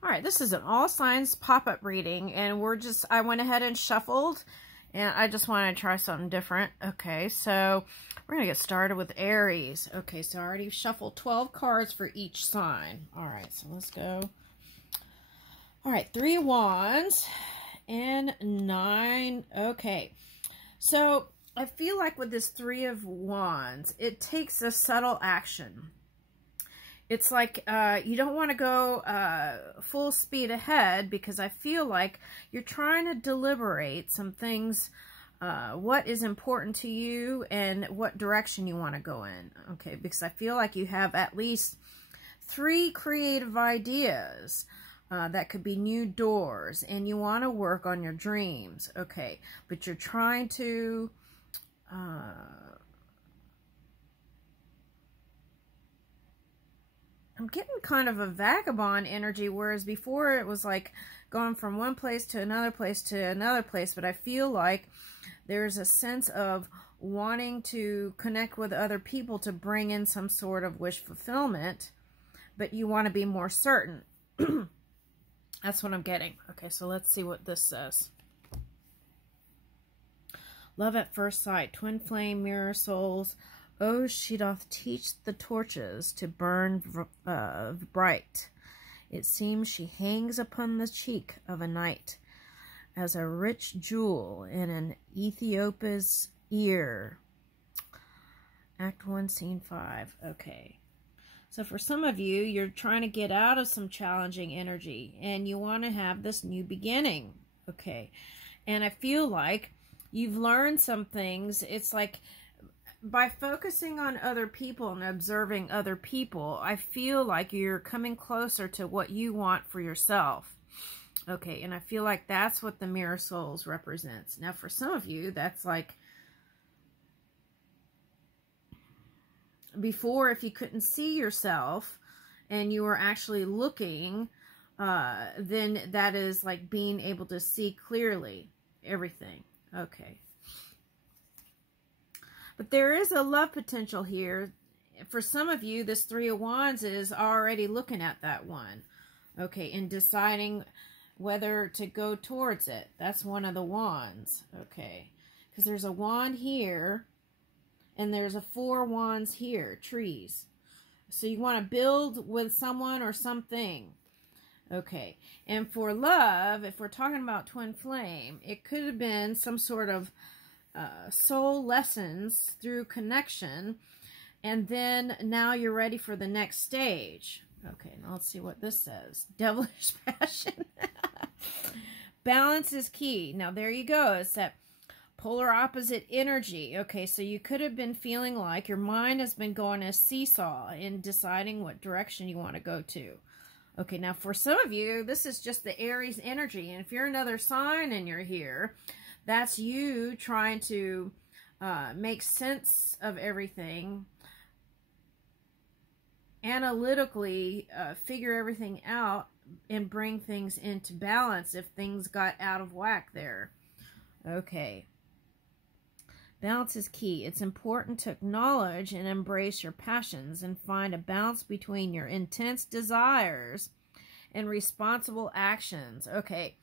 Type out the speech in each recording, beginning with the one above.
All right, this is an all signs pop-up reading, and I went ahead and shuffled, and I just wanted to try something different. Okay, so we're going to get started with Aries. Okay, so I already shuffled 12 cards for each sign. All right, so let's go. All right, 3 of Wands and 9. Okay, so I feel like with this 3 of Wands, it takes a subtle action. It's like you don't want to go full speed ahead, because I feel like you're trying to deliberate some things, what is important to you and what direction you want to go in. Okay, because I feel like you have at least 3 creative ideas that could be new doors, and you want to work on your dreams. Okay, but you're trying to... I'm getting kind of a vagabond energy, whereas before it was like going from one place to another place to another place. But I feel like there's a sense of wanting to connect with other people to bring in some sort of wish fulfillment, but you want to be more certain. That's what I'm getting. Okay, so let's see what this says. Love at first sight, twin flame, mirror souls. Oh, she doth teach the torches to burn bright. It seems she hangs upon the cheek of a knight as a rich jewel in an Ethiopia's ear. Act 1, Scene 5. Okay. So for some of you, you're trying to get out of some challenging energy, and you want to have this new beginning. Okay. And I feel like you've learned some things. It's like, by focusing on other people and observing other people, I feel like you're coming closer to what you want for yourself. Okay, and I feel like that's what the Mirror Souls represents. Now, for some of you, that's like, before, if you couldn't see yourself and you were actually looking, then that is like being able to see clearly everything. Okay. But there is a love potential here. For some of you, this 3 of Wands is already looking at that one. Okay, and deciding whether to go towards it. That's one of the wands. Okay, because there's a wand here, and there's a 4 wands here, trees. So you want to build with someone or something. Okay, and for love, if we're talking about twin flame, it could have been some sort of soul lessons through connection, and then now you're ready for the next stage. Okay, now let's see what this says. Devilish passion. Balance is key. Now there you go. It's that polar opposite energy. Okay, so you could have been feeling like your mind has been going a seesaw in deciding what direction you want to go to. Okay, now for some of you, this is just the Aries energy, and if you're another sign and you're here, that's you trying to make sense of everything, analytically figure everything out, and bring things into balance if things got out of whack there. Okay. Balance is key. It's important to acknowledge and embrace your passions and find a balance between your intense desires and responsible actions. Okay.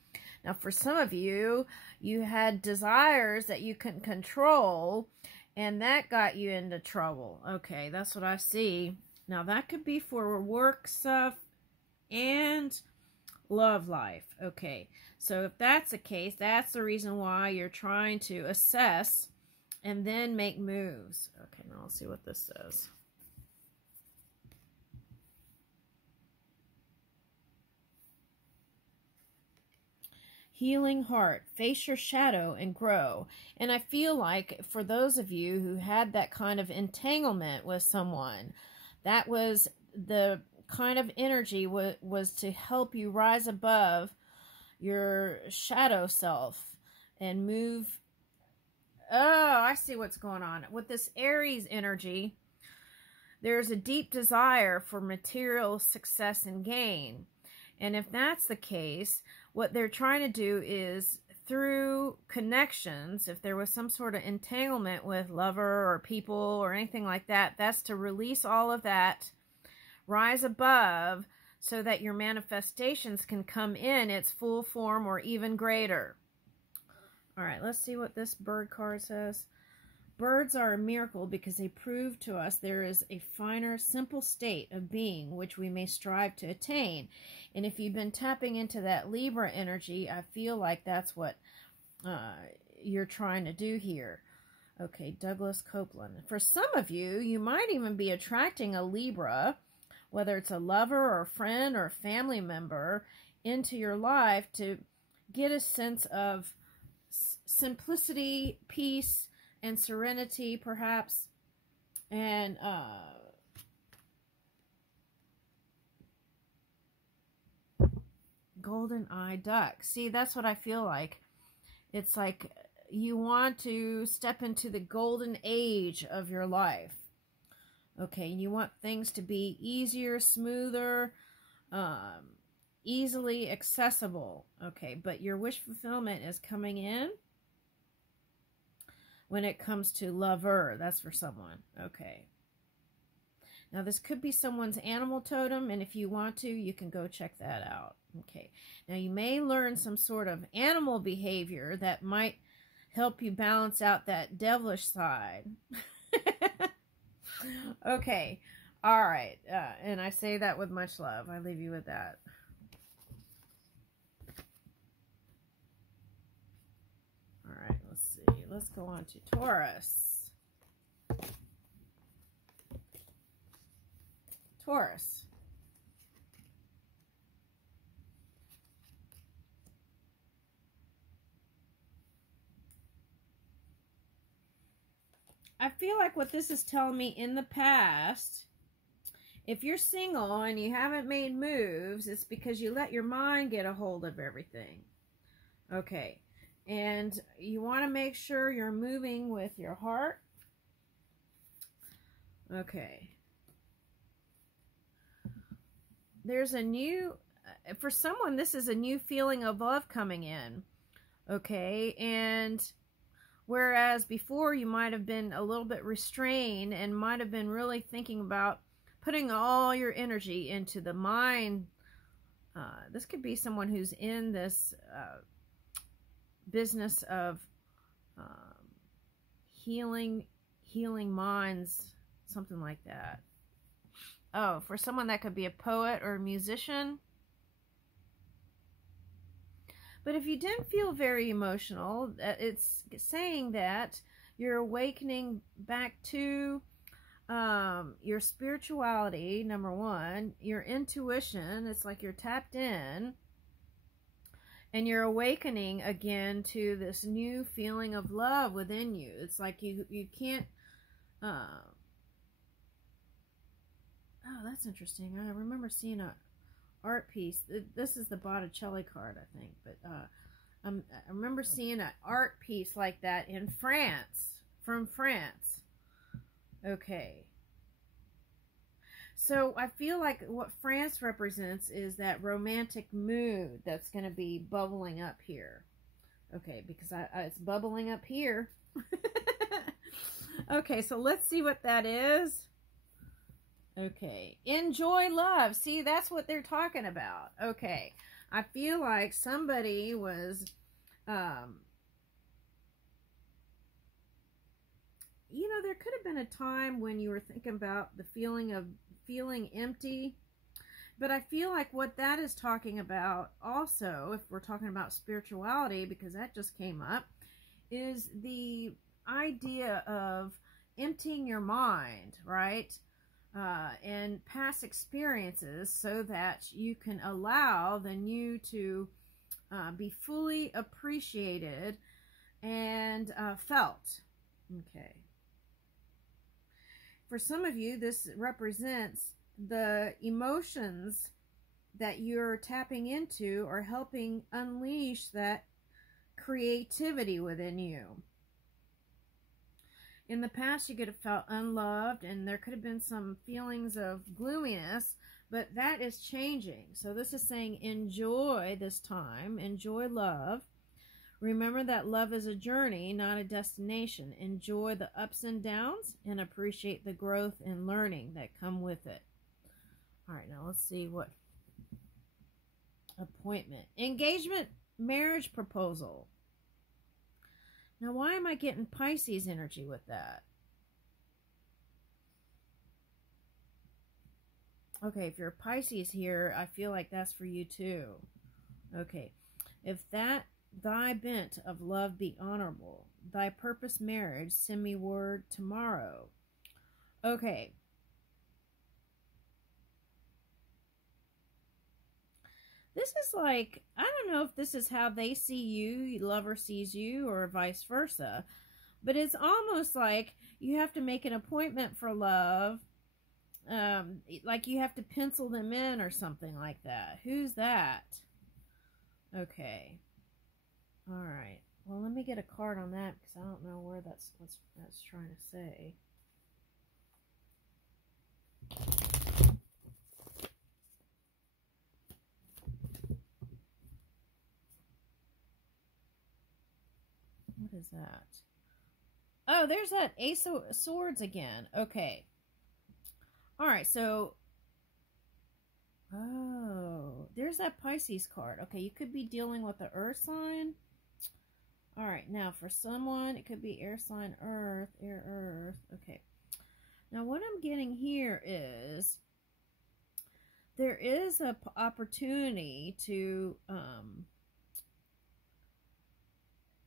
Now, for some of you, you had desires that you couldn't control, and that got you into trouble. Okay, that's what I see. Now, that could be for work stuff and love life. Okay, so if that's the case, that's the reason why you're trying to assess and then make moves. Okay, now let's see what this says. Healing heart, face your shadow and grow. And I feel like for those of you who had that kind of entanglement with someone, that was the kind of energy was to help you rise above your shadow self and move. Oh, I see what's going on. With this Aries energy, there's a deep desire for material success and gain. And if that's the case, what they're trying to do is, through connections, if there was some sort of entanglement with lover or people or anything like that, that's to release all of that, rise above, so that your manifestations can come in its full form or even greater. All right, let's see what this bird card says. Birds are a miracle because they prove to us there is a finer, simple state of being which we may strive to attain. And if you've been tapping into that Libra energy, I feel like that's what you're trying to do here. Okay, Douglas Copeland. For some of you, you might even be attracting a Libra, whether it's a lover or a friend or a family member, into your life to get a sense of simplicity, peace, and serenity, perhaps, and golden eye duck. See, that's what I feel like. It's like you want to step into the golden age of your life. Okay, you want things to be easier, smoother, easily accessible. Okay, but your wish fulfillment is coming in when it comes to lover. That's for someone. Okay. Now, this could be someone's animal totem, and if you want to, you can go check that out. Okay. Now, you may learn some sort of animal behavior that might help you balance out that devilish side. Okay. All right. And I say that with much love. I leave you with that. All right. Let's see. Let's go on to Taurus. Taurus. I feel like what this is telling me in the past, if you're single and you haven't made moves, it's because you let your mind get a hold of everything. Okay. And you want to make sure you're moving with your heart. Okay. There's a new, for someone, this is a new feeling of love coming in. Okay. And whereas before you might have been a little bit restrained and might have been really thinking about putting all your energy into the mind. This could be someone who's in this business of healing minds, something like that. Oh, for someone that could be a poet or a musician. But if you didn't feel very emotional, it's saying that you're awakening back to your spirituality, number one, your intuition. It's like you're tapped in. And you're awakening again to this new feeling of love within you. It's like you can't... oh, that's interesting. I remember seeing a art piece. This is the Botticelli card, I think. But I remember seeing an art piece like that in France. From France. Okay. So I feel like what France represents is that romantic mood that's going to be bubbling up here. Okay, because it's bubbling up here. Okay, so let's see what that is. Okay, enjoy love. See, that's what they're talking about. Okay, I feel like somebody was, you know, there could have been a time when you were thinking about the feeling of feeling empty, but I feel like what that is talking about also, if we're talking about spirituality, because that just came up, is the idea of emptying your mind, right? And past experiences so that you can allow the new to be fully appreciated and felt. Okay. For some of you, this represents the emotions that you're tapping into or helping unleash that creativity within you. In the past, you could have felt unloved, and there could have been some feelings of gloominess, but that is changing. So this is saying enjoy this time, enjoy love. Remember that love is a journey, not a destination. Enjoy the ups and downs and appreciate the growth and learning that come with it. All right, now let's see what Appointment. Engagement, marriage proposal. Now, why am I getting Pisces energy with that? Okay, if you're a Pisces here, I feel like that's for you too. Okay. If that thy bent of love be honorable, thy purpose marriage, send me word tomorrow. Okay. This is like, I don't know if this is how they see you, your lover sees you, or vice versa. But it's almost like you have to make an appointment for love. Like you have to pencil them in or something like that. Who's that? Okay. All right. Well, let me get a card on that because I don't know where that's trying to say. What is that? Oh, there's that Ace of Swords again. Okay. All right, so... Oh, there's that Pisces card. Okay, you could be dealing with the Earth sign. All right, now for someone, it could be air sign Earth, air Earth. Okay. Now what I'm getting here is there is an opportunity to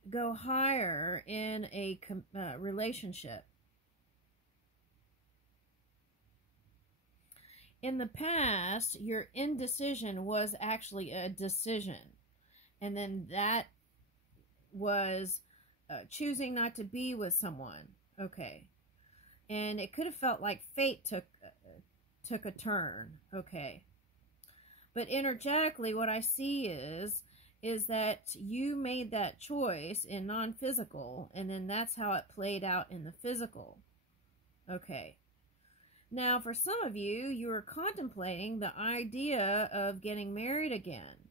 go higher in a relationship. In the past, your indecision was actually a decision. And then that was choosing not to be with someone. Okay. And it could have felt like fate took a turn. Okay. But energetically, what I see is that you made that choice in non-physical, and then that's how it played out in the physical. Okay. Now, for some of you, you are contemplating the idea of getting married again.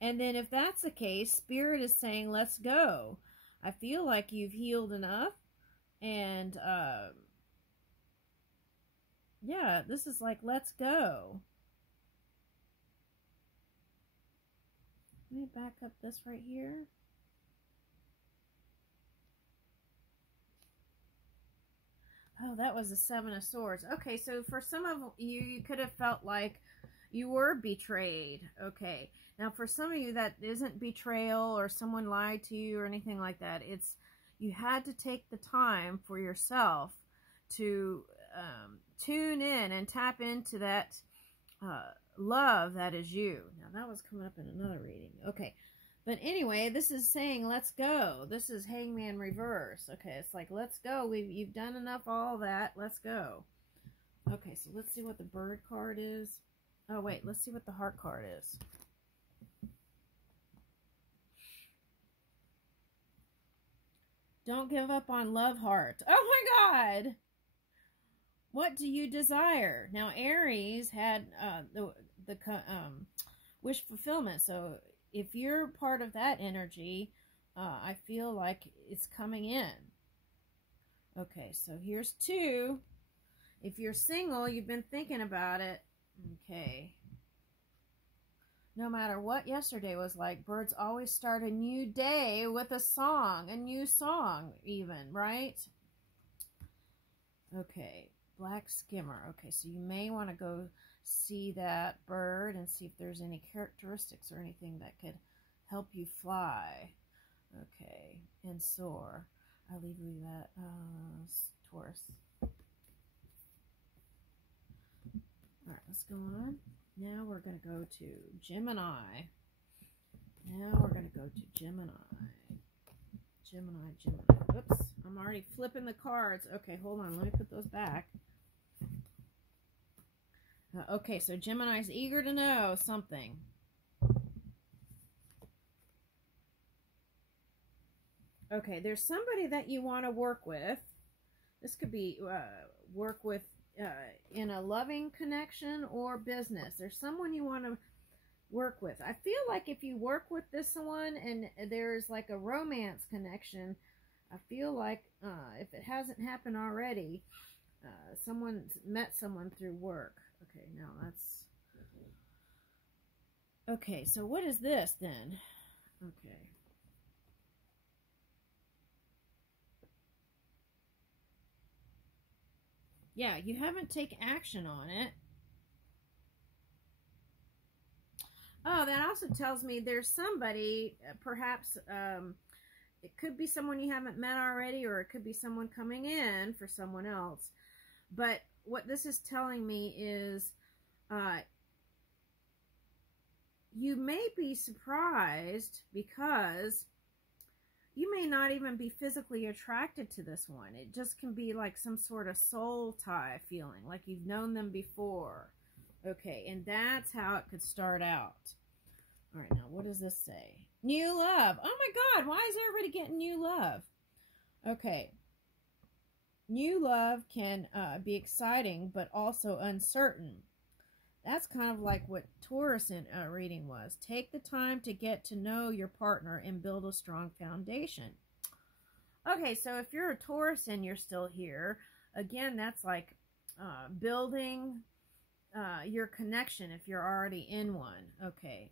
And then if that's the case, Spirit is saying, let's go. I feel like you've healed enough. And, yeah, this is like, let's go. Let me back up this right here. Oh, that was the Seven of Swords. Okay, so for some of you, you could have felt like you were betrayed. Okay. Now, for some of you, that isn't betrayal or someone lied to you or anything like that. It's you had to take the time for yourself to tune in and tap into that love that is you. Now, that was coming up in another reading. Okay. But anyway, this is saying, let's go. This is Hangman reverse. Okay, it's like, let's go. You've done enough all that. Let's go. Okay, so let's see what the bird card is. Oh, wait, let's see what the heart card is. Don't give up on love, heart. Oh, my God. What do you desire? Now, Aries had the wish fulfillment, so if you're part of that energy, I feel like it's coming in. Okay, so here's 2. If you're single, you've been thinking about it. Okay. No matter what yesterday was like, birds always start a new day with a song. A new song, even, right? Okay. Black skimmer. Okay, so you may want to go see that bird and see if there's any characteristics or anything that could help you fly. Okay, and soar. I'll leave you that Taurus. Alright, let's go on. Now we're going to go to Gemini. Now we're going to go to Gemini. Gemini. Oops, I'm already flipping the cards. Okay, hold on. Let me put those back. Okay, so Gemini's eager to know something. Okay, there's somebody that you want to work with. This could be work with in a loving connection or business. There's someone you want to work with. I feel like if you work with this one and there's like a romance connection, I feel like if it hasn't happened already, someone's met someone through work. Okay, now that's... Okay, so what is this then? Okay. Yeah, you haven't taken action on it. Oh, that also tells me there's somebody, perhaps, it could be someone you haven't met already, or it could be someone coming in for someone else. But what this is telling me is you may be surprised because you may not even be physically attracted to this one. It just can be like some sort of soul tie feeling, like you've known them before. Okay, and that's how it could start out. All right, now what does this say? New love. Oh my God, why is everybody getting new love? Okay. New love can be exciting, but also uncertain. That's kind of like what Taurus in reading was. Take the time to get to know your partner and build a strong foundation. Okay, so if you're a Taurus and you're still here, again, that's like building your connection if you're already in one. Okay.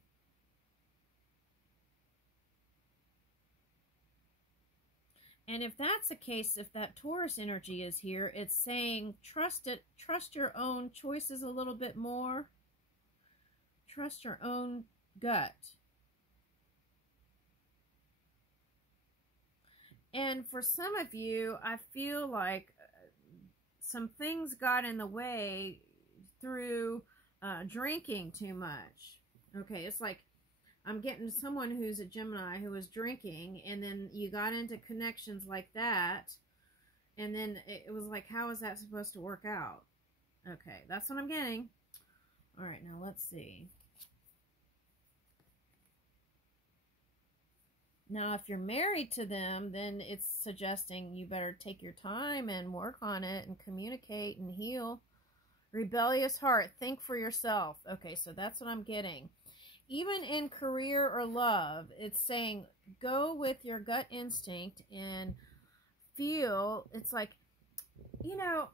And if that's the case, if that Taurus energy is here, it's saying trust it, trust your own choices a little bit more. Trust your own gut. And for some of you, I feel like some things got in the way through drinking too much. Okay, it's like I'm getting someone who's a Gemini who was drinking, and then you got into connections like that, and then it was like, how is that supposed to work out? Okay, that's what I'm getting. All right, now let's see. Now, if you're married to them, then it's suggesting you better take your time and work on it and communicate and heal. Rebellious heart, think for yourself. Okay, so that's what I'm getting. Even in career or love, it's saying go with your gut instinct and feel. It's like, you know,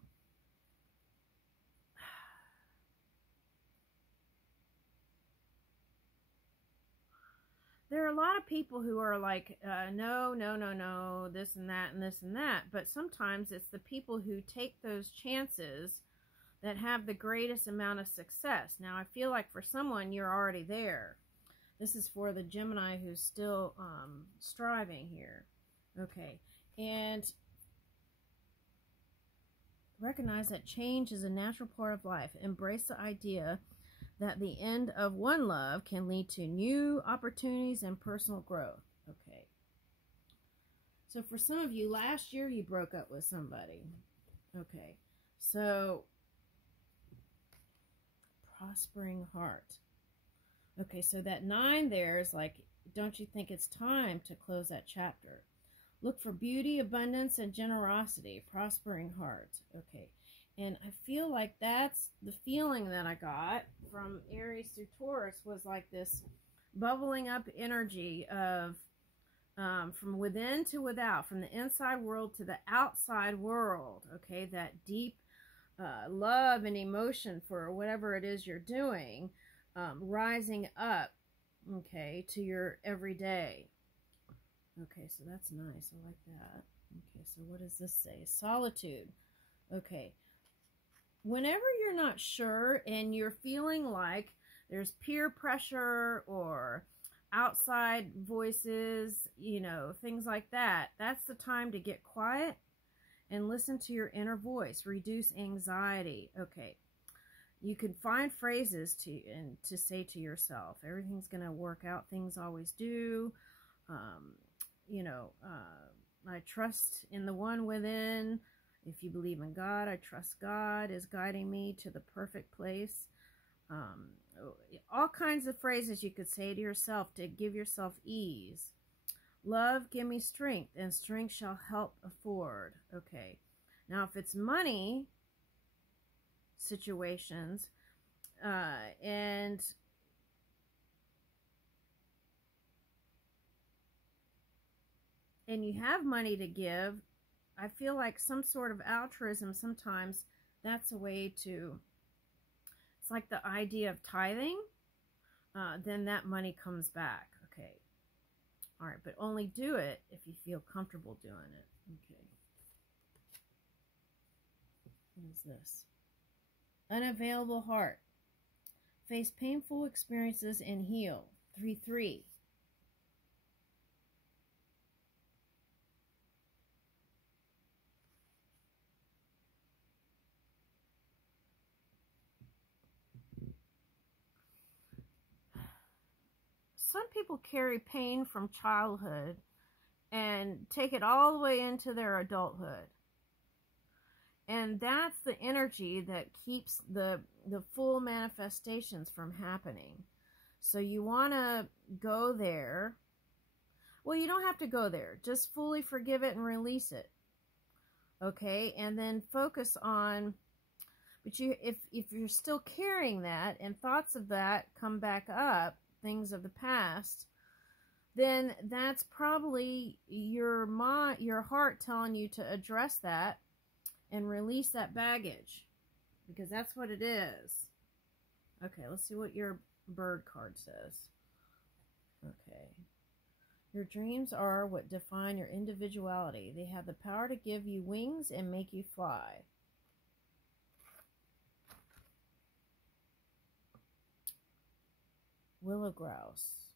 there are a lot of people who are like, no, no, no, no, this and that and this and that. But sometimes it's the people who take those chances that have the greatest amount of success. Now, I feel like for someone, you're already there. This is for the Gemini who's still striving here. Okay. And recognize that change is a natural part of life. Embrace the idea that the end of one love can lead to new opportunities and personal growth. Okay. So for some of you, last year you broke up with somebody. Okay. So, prospering heart. Okay, so that 9 there is like, don't you think it's time to close that chapter? Look for beauty, abundance, and generosity. Prospering heart. Okay. And I feel like that's the feeling that I got from Aries through Taurus, was like this bubbling up energy of from within to without, from the inside world to the outside world. Okay, that deep love and emotion for whatever it is you're doing, rising up, okay, to your everyday. Okay, so that's nice. I like that. Okay, so what does this say? Solitude. Okay. Whenever you're not sure and you're feeling like there's peer pressure or outside voices, you know, things like that, that's the time to get quiet and listen to your inner voice. Reduce anxiety. Okay. You can find phrases to say to yourself. Everything's going to work out. Things always do. You know, I trust in the one within. If you believe in God, I trust God is guiding me to the perfect place. All kinds of phrases you could say to yourself to give yourself ease. Love, give me strength, and strength shall help afford. Okay. Now, if it's money situations, and you have money to give, I feel like some sort of altruism, sometimes that's a way to, it's like the idea of tithing. then that money comes back. Okay. All right, but only do it if you feel comfortable doing it. Okay. What is this? Unavailable heart. Face painful experiences and heal. 3-3. Some people carry pain from childhood and take it all the way into their adulthood. And that's the energy that keeps the full manifestations from happening. So you want to go there. Well, you don't have to go there. Just fully forgive it and release it. Okay? And then focus on, but if you're still carrying that and thoughts of that come back up, things of the past, then that's probably your heart telling you to address that and release that baggage, because that's what it is. Okay, let's see what your bird card says. Okay. Your dreams are what define your individuality. They have the power to give you wings and make you fly. Willow grouse.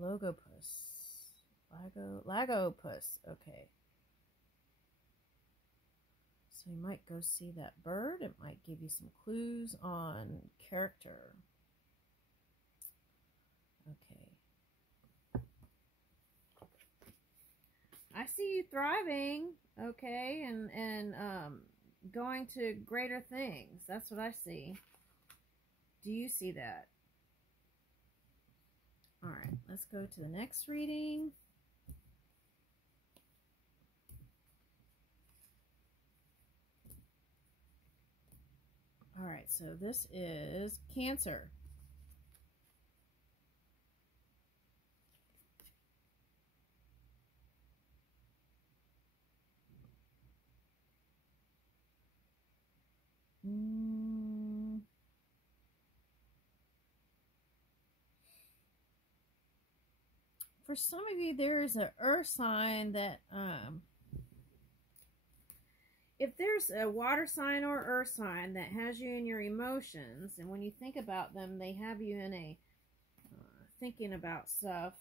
Logopus. Lagopus. Okay. So you might go see that bird. It might give you some clues on character. Okay. I see you thriving, okay, and going to greater things. That's what I see. Do you see that? All right, let's go to the next reading. All right, so this is Cancer. For some of you, there is an earth sign that, if there's a water sign or earth sign that has you in your emotions, and when you think about them, they have you in a thinking about stuff,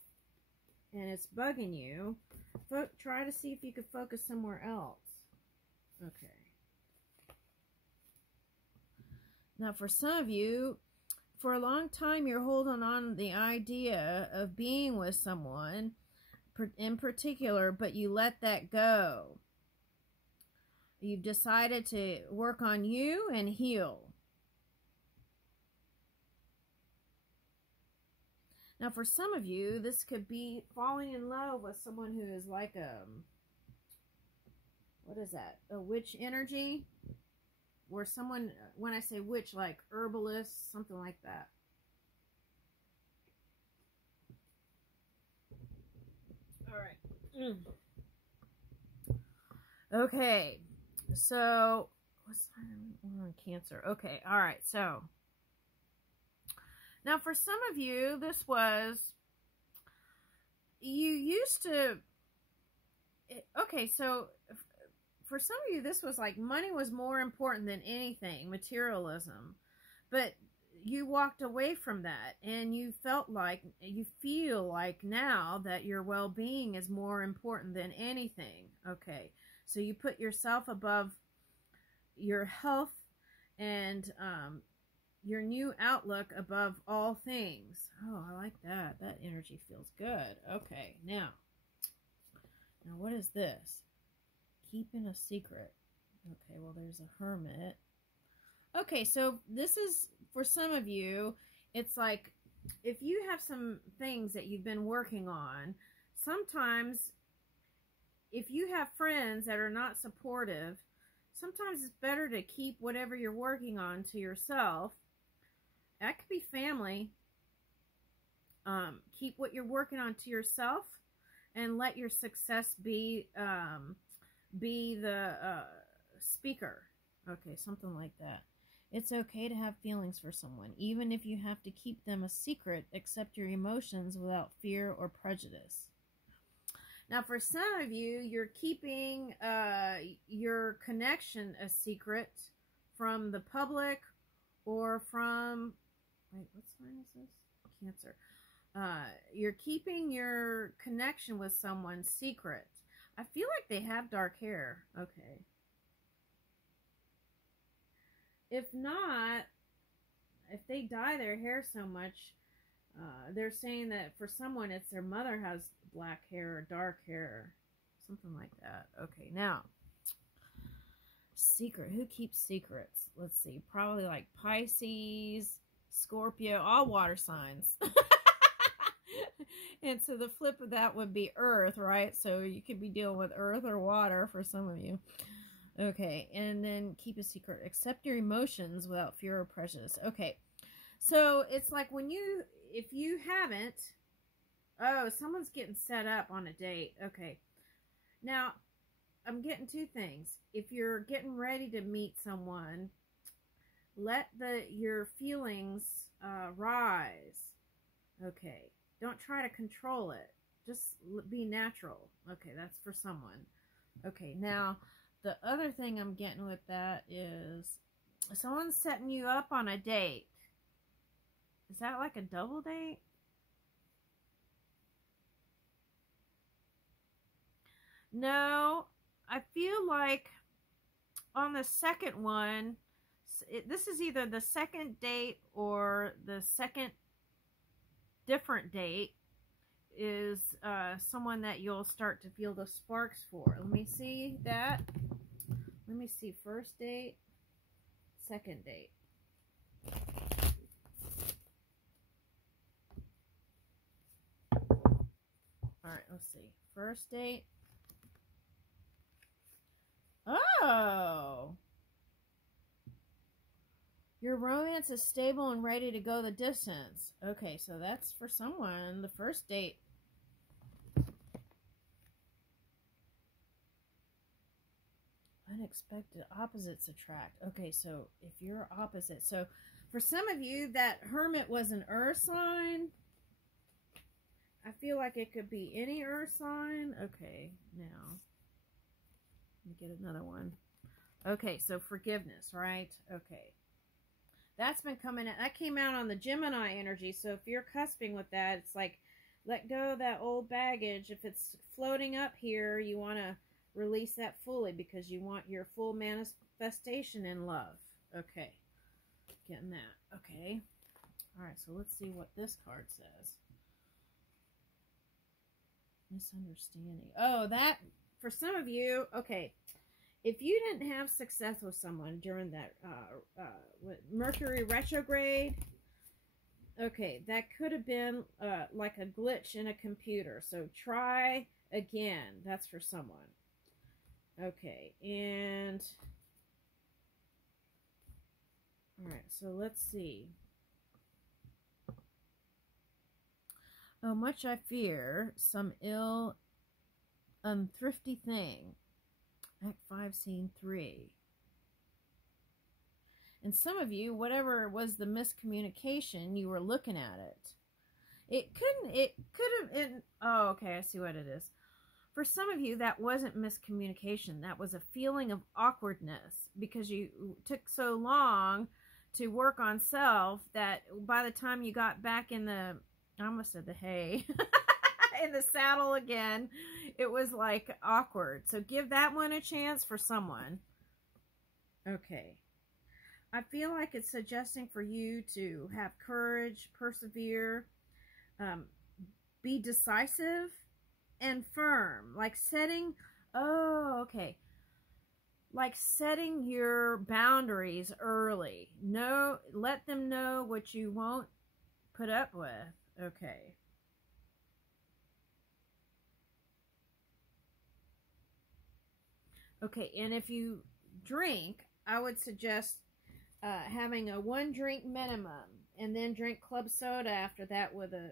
and it's bugging you, try to see if you could focus somewhere else. Okay. Now, for some of you, for a long time, you're holding on to the idea of being with someone in particular, but you let that go. You've decided to work on you and heal. Now, for some of you, this could be falling in love with someone who is like what is that? A witch energy? Where someone, when I say witch, like herbalist, something like that. All right. Okay. So, we're on Cancer. Okay. All right. So, now for some of you, this was, you used to, okay, so for some of you, this was like money was more important than anything, materialism. But you walked away from that, and you feel like now that your well-being is more important than anything. Okay, so you put yourself above your health and your new outlook above all things. Oh, I like that. That energy feels good. Okay, now what is this? Keeping a secret. Okay, well, there's a hermit. Okay, so this is, for some of you, it's like, if you have some things that you've been working on, sometimes, if you have friends that are not supportive, sometimes it's better to keep whatever you're working on to yourself. That could be family. Keep what you're working on to yourself, and let your success be the speaker. Okay, something like that. It's okay to have feelings for someone, even if you have to keep them a secret. Accept your emotions without fear or prejudice. Now, for some of you, you're keeping your connection a secret from the public or from... Wait, what sign is this? Cancer. You're keeping your connection with someone secret. I feel like they have dark hair. Okay. If not, if they dye their hair so much, they're saying that for someone, it's their mother has black hair or dark hair. Something like that. Okay, now, secret. Who keeps secrets? Let's see. Probably like Pisces, Scorpio, all water signs. And so the flip of that would be Earth, right? So you could be dealing with Earth or water for some of you. Okay, and then keep a secret. Accept your emotions without fear or prejudice. Okay, so it's like when you, if you haven't, oh, someone's getting set up on a date. Okay, now I'm getting two things. If you're getting ready to meet someone, let your feelings rise. Okay, don't try to control it. Just be natural. Okay, that's for someone. Okay, now the other thing I'm getting with that is someone's setting you up on a date. Is that like a double date? No, I feel like on the second one, this is either the second date or the second different date is someone that you'll start to feel the sparks for. Let me see that. Let me see. First date, second date. Alright, let's see. First date. Oh! Your romance is stable and ready to go the distance. Okay, so that's for someone. The first date. Unexpected opposites attract. Okay, so if you're opposite. So for some of you, that Hermit was an earth sign. I feel like it could be any earth sign. Okay, now let me get another one. Okay, so forgiveness, right? Okay. That's been coming out. That came out on the Gemini energy. So if you're cusping with that, it's like, let go of that old baggage. If it's floating up here, you want to release that fully because you want your full manifestation in love. Okay. Getting that. Okay. All right, so let's see what this card says. Misunderstanding. Oh, that, for some of you, okay. If you didn't have success with someone during that Mercury retrograde, okay, that could have been like a glitch in a computer. So try again. That's for someone. Okay, and all right, so let's see. Oh, much I fear some ill, unthrifty thing. Act 5, Scene 3. And some of you, whatever was the miscommunication, you were looking at it. It could have, oh, okay, I see what it is. For some of you, that wasn't miscommunication. That was a feeling of awkwardness because you took so long to work on self that by the time you got back in the, I almost said the hay, in the saddle again, it was like awkward. So give that one a chance for someone. Okay. I feel like it's suggesting for you to have courage, persevere, be decisive and firm. Like setting, oh, okay. Like setting your boundaries early. No, let them know what you won't put up with. Okay. Okay, and if you drink, I would suggest having a 1 drink minimum, and then drink club soda after that with a